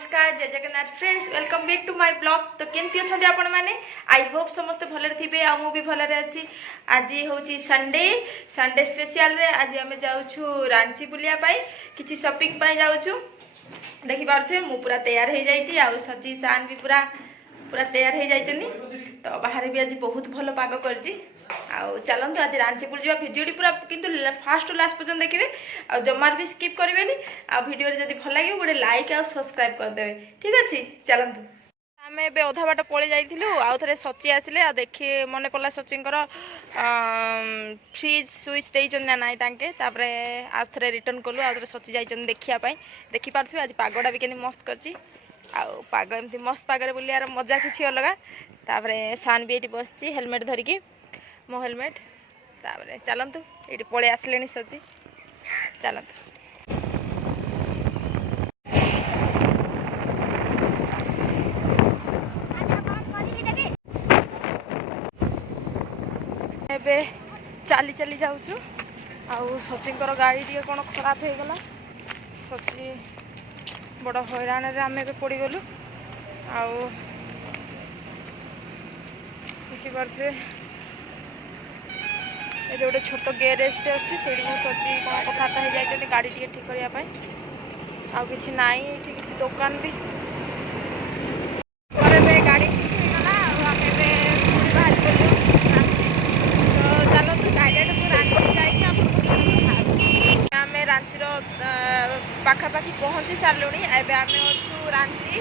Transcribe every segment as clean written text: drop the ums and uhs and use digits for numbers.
नमस्कार जय Jagannath friends welcome back to my blog. तो केमती अच्छा आपण मैंने आई होप समस्त भलरे थे आ मु भी भलरे अच्छी। आज हूँ संडे संडे स्पेशल रे आज आम जाऊँ रांची बुलिया किसी शॉपिंग जाऊँ। देखी पारे मु पूरा तैयार हो जाइए आ सची सान भी पूरा पूरा तैयार हो जाइए। तो बाहर भी आज बहुत भल पाग कर चलतु आज रांची बुल जा भिडियो पूरा किंतु फास्ट टू लास्ट पर्यटन देखिए आ जमार भी स्किप करेंगे। आ भिडियो जब भल लगे गोटे लाइक आ सब्सक्राइब करदे। ठीक अच्छे चलतु आम ए अधा बाट पलि जाइलु आउ थे सची आसिले आ देखी मन पड़ा सचिन फ्रिज स्विच देना ना नाई तापर आउ थे रिटर्न कलु आउ थे सची जाइए देखापी देखिपे आज पागटा भी के मस्त कर पाग एमती मस्त पागे बुलियार मजा किसी अलग। तापर सान भी ये बस हेलमेट धरिकी मो हेलमेट तापर चलतु ये पलि आसिले सची चलतु। एबे चली चली जाऊँ आउ सचिन गाड़ी टे कौन खराब हो गला सची बड़ हैरान आम ए पड़गलु आउ देखिपे ये गोटे छोट गैरेज अच्छी से सची कौन कथबार्ता हो जाए गाड़ी टे ठीक करने आउ कि ना ये किसी दुकान भी गाड़ी ठीक होगा आम बाहर गलु। तो चलते डायरेक्ट रांची जाइए आम रांचीर पाखापाखि पहुँची सारूँ। एवं आम अच्छू रांची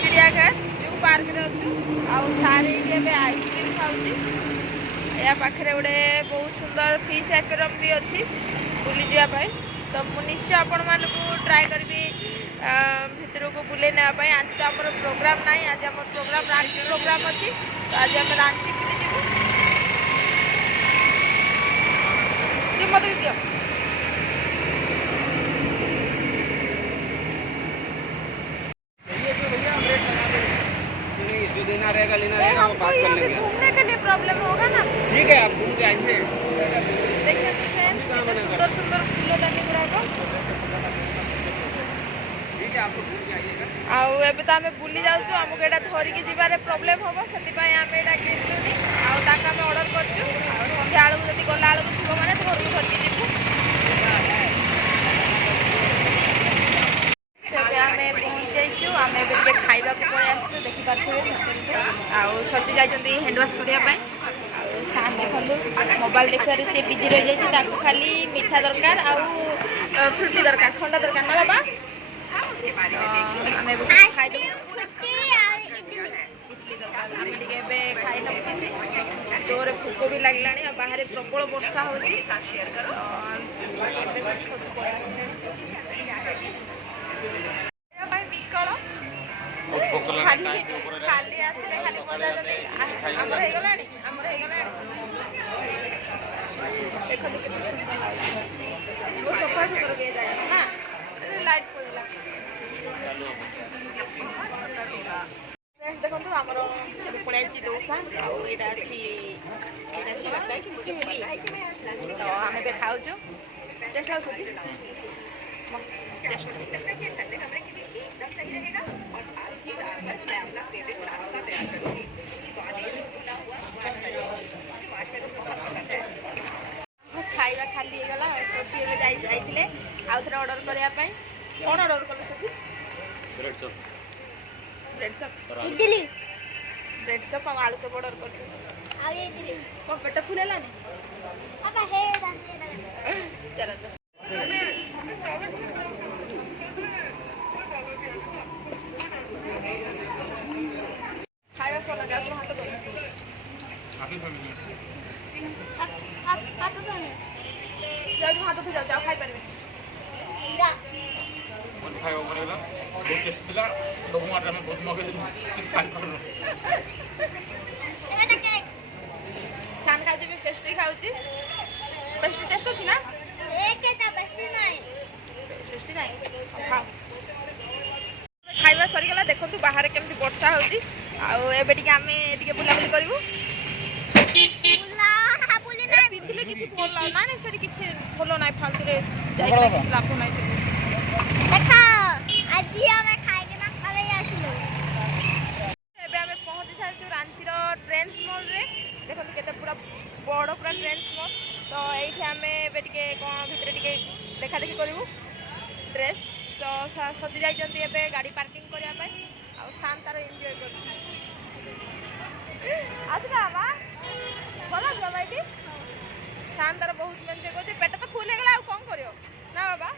चिड़ियाघर जो पार्क अच्छू आउ सारी आइसक्रीम खाऊँ। या पाखे गोटे बहुत सुंदर फिश एक्वेरियम भी अच्छी बुली जावाई। तो मुझे निश्चय आपण मानक ट्राए करी भितर को बुले नापी। आज तो आम प्रोग्राम ना आज आम प्रोग्राम रांची प्रोग्राम अच्छी। तो आज आम रांची बुली मत दियो जो देना रहेगा लेना रहेगा वो बात कर लेंगे। घूमने के लिए प्रॉब्लम होगा ना। ठीक है आप घूम के आएंगे। देखिए फ्रेंड्स सुंदर सुंदर फूलदानी गुड़ाक ठीक है आप घूम के आइएगा। आउ एबे तो आम बुली जाऊँ आमको यहाँ धरिकी जबार प्रोब्लेम हम से आम यहाँ किणुनी आम ऑर्डर करूँ सन्ध्या आलू जब गला थोड़ा मैंने घर को धरिकी जीवु। आम पहुँच जाइए आम ए खावा पलि आस देखिपे आउ सची जाइए हैंड वाश करने सान देखो मोबाइल देखिए सी बिजी रही जाए खाली मीठा दरकार आउ फ्रुटी दरकार ठंडा दरकार ना बाबा। आम खाई जोर भोक भी लगला बाहर प्रबल वर्षा हो खाली आसिले खाली मजा आमर देखो केते सुंदर लागे सफा सुंदर भी जाए ना लाइट पड़ेगा। फ्रेंड्स देखो आमर पड़े डोसा यहाँ अच्छी तो आम ए खाऊ टेस्ट लाग मस्त टेस्ट खाଇବା खाली ହେଇଗଲା ସଚି ଏବେ ଯାଇଥିଲେ ଆଉ ଥରେ ଅର୍ଡର କରିବା ପାଇଁ କ'ଣ ଅର୍ଡର କଲେ ସଚି bread chop idli bread chop ଆଉ ଆଳୁ ଚପ୍ ଅର୍ଡର କରିଛୁ ଆଉ ଇଡଲି କ'ଣ ପେଟ ଫୁଲ ହେଲାନି ବାବା ହେ ଚାଲ ଖାଇବା ସରିଲା ଯାଉଛୁ ହାତ ଧୋଇ जाओ हाथ धो जाओ खाई पारे खाଇବା ଉପରେ ହେଲା ବହୁତ ଟେଷ୍ଟ ଥିଲା ଲୋକ ମାତ୍ରା ଆମେ ବହୁତ ମଗେଇ सान खाऊ भी पेस्ट्री खाऊ पेस्ट्री टेस्ट अच्छी ना पेस्ट्री ना खाओ खाଇବା सरीगला देखु बाहर केमती वर्षा होती आम टे बुलाबुली करूँ पिंधिले किसी भल ना किसी भल ना फालतू लाभ ना आज କରିବୁ ଡ୍ରେସ୍ ତ ସଜି ଯାଇଛନ୍ତି ଏବେ ଗାଡ଼ି ପାର୍କିଂ କରିବା ପାଇଁ ଆଉ ସାନ୍ ତାର ଏନ୍ଜୟ କରୁଛି ଆସିଲା ବାବା ଭଲ ଅଛି ବାବା ଏଠି ସାନ୍ ତାର ବହୁତ ଏନ୍ଜୟ କରୁଛି ପେଟ ତ ଫୁଲ୍ ହେଇଗଲା ଆଉ କ'ଣ କରିବ ନା ବାବା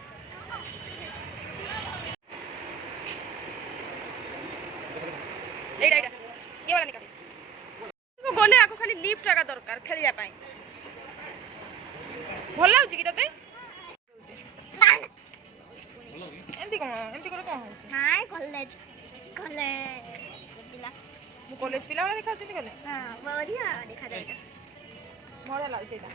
ଏଇଟା ଏଇଟା କିଏ ବାଲା ନିକାଲି ଗଲେ ଆକୁ ଖାଲି ଲିଫ୍ଟ ଆକା ଦରକାର ଖେଳିବା ପାଇଁ ଭଲ ଲାଗୁଛି କି ତତେ ଏମିତି କ'ଣ ଏମିତି କଲେ କ'ଣ ହେଉଛି ନାଇଁ କଲେଜ ପିଲା ମୁଁ କଲେଜ ପିଲା ଭଳିଆ ଦେଖାଉଛନ୍ତି ଗଲେ ହଁ ବଢ଼ିଆ ଦେଖାଯାଉଛି ବଢ଼ିଆ ଲାଗୁଛି ସେଇଟା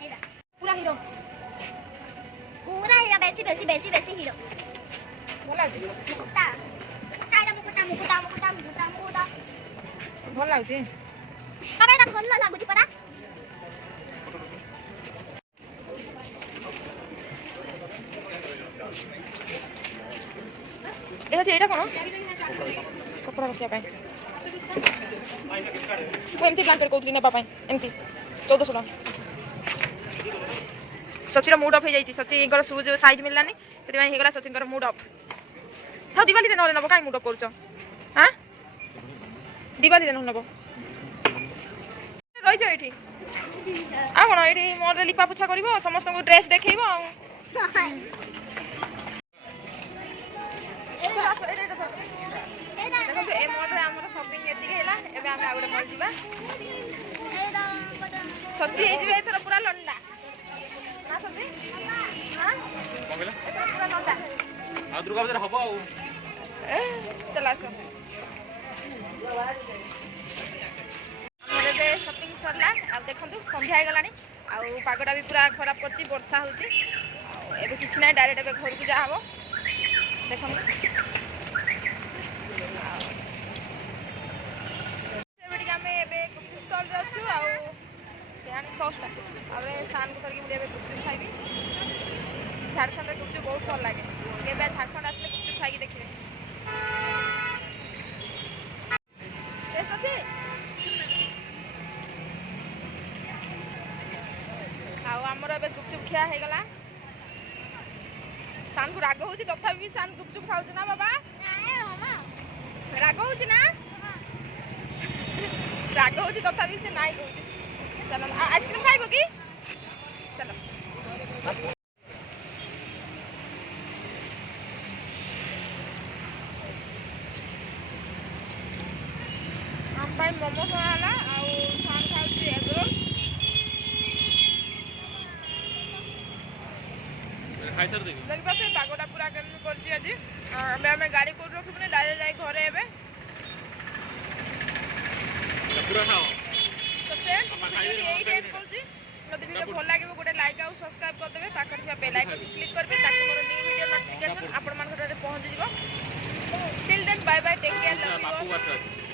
ଏଇଟା ପୁରା ହିରୋ ପୁରା ହିରୋ ବେଶୀ ହିରୋ ଭଲ ଲାଗୁଛି ମୁକୁଟା ଭଲ ଲାଗୁଛି ବାବା ଏଇଟା ଭଲ ଲାଗୁଛି ପରା ଏଇଟା କ'ଣ କପଡ଼ା ରଖିବା ପାଇଁ ମୁଁ ଏମିତି ବ୍ଲାଙ୍କେଟ୍ କହୁଥିଲି ନେବା ପାଇଁ ଏମିତି 1400 ଟଙ୍କା ସଚିର ମୁଡ୍ ଅଫ୍ ହେଇଯାଇଛି ସଚିଙ୍କର ସୁଜ୍ ସାଇଜ୍ ମିଳିଲାନି ସେଥିପାଇଁ ହେଇଗଲା ସଚିଙ୍କର ମୁଡ୍ ଅଫ୍ ଥାଉ ଦିୱାଲିରେ ନହେଲେ ନେବ କାହିଁ ମୁଡ୍ ଅଫ୍ କରୁଛ ହାଁ ଦିୱାଲିରେ ନହେଲେ ନେବ ରହିଛ ଏଇଠି ଆଉ କ'ଣ ଏଇଠି ମୋର ଲିପା ପୋଛା କରିବ ସମସ୍ତଙ୍କୁ ଡ୍ରେସ୍ ଦେଖେଇବ ଆଉ ଦେଖନ୍ତୁ ଏ ମଲ୍ରେ ଆମର ସପିଂ ଏତିକି ହେଲା ଏବେ ଆମେ ଆଉ ଗୋଟେ ମଲ୍ ଯିବା ସଚି ହେଇଯିବେ ଏଥର ପୁରା ଲଣ୍ଡା ନା ସଚି ଏଥର ପୁରା ଲଣ୍ଡା ଆଉ ଦୁର୍ଗା ପୂଜାରେ ହବ ଆଉ ଚାଲ ଆସ ଆମର ଏବେ ସପିଂ ସରିଲା ଆଉ ଦେଖନ୍ତୁ ସନ୍ଧ୍ୟା ହେଇଗଲାଣି ଆଉ ପାଗଟା ବି ପୁରା ଖରାପ କରିଛି ବର୍ଷା ହେଉଛି ଆଉ ଏବେ କିଛି ନାହିଁ ଡାଇରେକ୍ଟ ଏବେ ଘରକୁ ଯାହା ହବ ଦେଖନ୍ତୁ ଏବେ ଟିକେ ଆମେ ଏବେ ଗୁପଚୁପ୍ ଷ୍ଟଲ୍ରେ ଅଛୁ ଆଉ ସସ୍ଟା ତାପରେ ସାନ୍କୁ ଧରିକି ମୁଁ ଏବେ ଗୁପଚୁପ୍ ଖାଇବି ଝାଡ଼ଖଣ୍ଡରେ ଗୁପଚୁପ୍ ବହୁତ ଭଲ ଲାଗେ କେବେ ଝାଡ଼ଖଣ୍ଡ ଆସିଲେ ଗୁପଚୁପ୍ ଖାଇକି ଦେଖିବେ ଟେଷ୍ଟ ଅଛି ଆଉ ଆମର ଏବେ ଗୁପଚୁପ୍ ଖିଆ ହେଇଗଲା ସାନ୍କୁ ରାଗ ହେଉଛି ତଥାପି ବି ସାନ୍ ଗୁପଚୁପ୍ ଖାଉଛି ନା ବାବା ରାଗ ହେଉଛି ନା ରାଗ ହେଉଛି ତଥାପି ସେ ନାଇଁ କହୁଛି ଚାଲ ଆଇସ୍କ୍ରିମ୍ ଖାଇବ କି ଚାଲ ଆମ ପାଇଁ ମୋମୋ ଖାଆ ହେଲା ଆଉ ସାନ୍ ଖାଉଛି ଏଗ୍ ରୋଲ୍ ଖାଇସାରି ଦେବି ଦେଖିପାରୁଥିବେ ପାଗଟା ପୁରା କେମିତି କରିଛି ଆଜି ଏବେ ଆମେ ଗାଡ଼ି କୋଉଠି ରଖିବୁନି ଡାଇରେକ୍ଟ ଯାଇ ଘରେ ଏବେ ପୁରା ଖାଅ ତ ଫ୍ରେଣ୍ଡ ଭିଡ଼ିଓଟି ଏଇଠି ଏଣ୍ଡ କରୁଛି ଯଦି ଭିଡ଼ିଓ ଭଲ ଲାଗିବ ଗୋଟେ ଲାଇକ୍ ଆଉ ସବସ୍କ୍ରାଇବ୍ କରିଦେବେ ପାଖରେ ଥିବା ବେଲ୍ ଆଇକନ୍ କ୍ଲିକ୍ କରିବେ ତାକୁ ମୋର ନ୍ୟୁ ଭିଡ଼ିଓ ନୋଟିଫିକେସନ୍ ଆପଣମାନଙ୍କ ଠାରେ ପହଞ୍ଚିଯିବ till then bye bye take care love you ବାପୁ ବାଟ